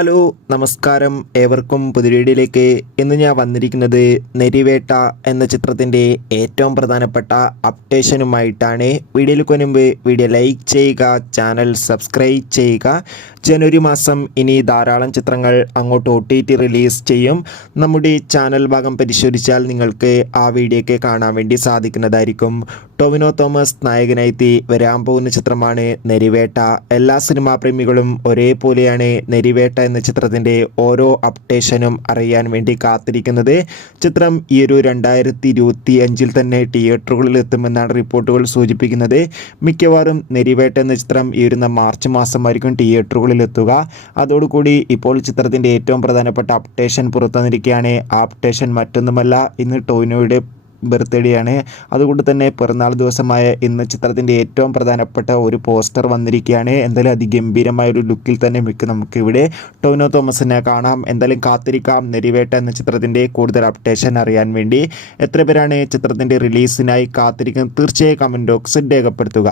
Hello നമസ്കാരം, ഏവർക്കും പുതിയ വീഡിയോയിലേക്ക്. ഇന്ന് ഞാൻ വന്നിരിക്കുന്നത് നെരിവേട്ട എന്ന ചിത്രത്തിൻ്റെ ഏറ്റവും പ്രധാനപ്പെട്ട അപ്ഡേഷനുമായിട്ടാണ്. വീഡിയോയിലേക്ക് മുൻപ് വീഡിയോ ലൈക്ക് ചെയ്യുക, ചാനൽ സബ്സ്ക്രൈബ് ചെയ്യുക. ജനുവരി മാസം ഇനി ധാരാളം ചിത്രങ്ങൾ അങ്ങോട്ട് OTT റിലീസ് ചെയ്യും. നമ്മുടെ ചാനൽ ഭാഗം പരിശോധിച്ചാൽ നിങ്ങൾക്ക് ആ വീഡിയോയ്ക്ക് കാണാൻ വേണ്ടി സാധിക്കുന്നതായിരിക്കും. ടൊവിനോ തോമസ് നായകനായി വരാൻ പോകുന്ന ചിത്രമാണ് നെരിവേട്ട. എല്ലാ സിനിമാ പ്രേമികളും ഒരേപോലെയാണ് നെരിവേട്ട എന്ന ചിത്രത്തിൻ്റെ ഓരോ അപ്ഡേഷനും അറിയാൻ വേണ്ടി കാത്തിരിക്കുന്നത്. ചിത്രം ഈ ഒരു 2025 തന്നെ തിയേറ്ററുകളിൽ എത്തുമെന്നാണ് റിപ്പോർട്ടുകൾ സൂചിപ്പിക്കുന്നത്. മിക്കവാറും നെരിവേട്ട എന്ന ചിത്രം ഈ വരുന്ന മാർച്ച് മാസമായിരിക്കും തിയേറ്ററുകളിൽ എത്തുക. അതോടുകൂടി ഇപ്പോൾ ചിത്രത്തിൻ്റെ ഏറ്റവും പ്രധാനപ്പെട്ട അപ്ഡേഷൻ പുറത്തു വന്നിരിക്കുകയാണ്. ആ അപ്ഡേഷൻ മറ്റൊന്നുമല്ല, ഇന്ന് ടൊവിനോയുടെ ബർത്ത്ഡേ ആണ്. അതുകൊണ്ട് തന്നെ പിറന്നാൾ ദിവസമായ ഇന്ന് ചിത്രത്തിൻ്റെ ഏറ്റവും പ്രധാനപ്പെട്ട ഒരു പോസ്റ്റർ വന്നിരിക്കുകയാണ്. എന്തായാലും അതിഗംഭീരമായ ഒരു ലുക്കിൽ തന്നെ നമുക്കിവിടെ ടൊവിനോ തോമസിനെ കാണാം. എന്തായാലും കാത്തിരിക്കാം നെരിവേട്ട എന്ന ചിത്രത്തിൻ്റെ കൂടുതൽ അപ്ഡേഷൻ അറിയാൻ വേണ്ടി. എത്ര പേരാണ് ചിത്രത്തിൻ്റെ റിലീസിനായി കാത്തിരിക്കുന്നത്? തീർച്ചയായും കമൻറ്റ് ബോക്സിൽ രേഖപ്പെടുത്തുക.